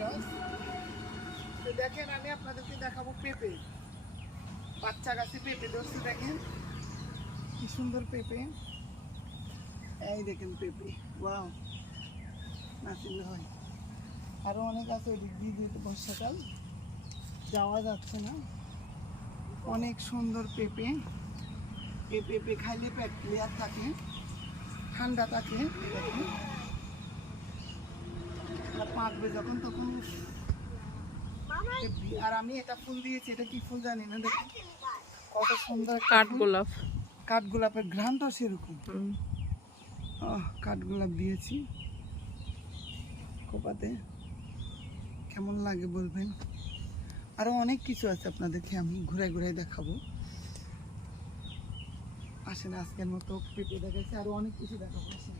গাছ। তো দেখেন আমি আপনাদেরকে দেখাবো পেঁপে, বাচ্চা গাছে পেঁপে ধরছে, দেখেন কি সুন্দর পেঁপে। এই দেখেন পেঁপে, ওয়াও, নাচিলে হয়। আরো অনেক আছে ওই দিক দিয়ে, যেহেতু বর্ষাকাল যাওয়া যাচ্ছে না। অনেক সুন্দর পেঁপে, এই পেঁপে খাইলে পেট ক্লিয়ার থাকে, ঠান্ডা থাকে। দেখেন পাকবে যখন তখন। আর আমি এটা ফুল দিয়েছি, এটা কি ফুল জানি না, দেখেন কত সুন্দর কাঠগোলাপ। কাঠগোলাপের ঘ্রাণটা সেরকম। কাঠগোলাপ দিয়েছি খোপাতে, কেমন লাগে বলবেন। আরো অনেক কিছু আছে, আপনাদেরকে আমি ঘুরাই ঘুরাই দেখাবো। আসেন, আজকের মতো পেঁপে দেখাচ্ছি, আরো অনেক কিছু দেখাবো। আসেন।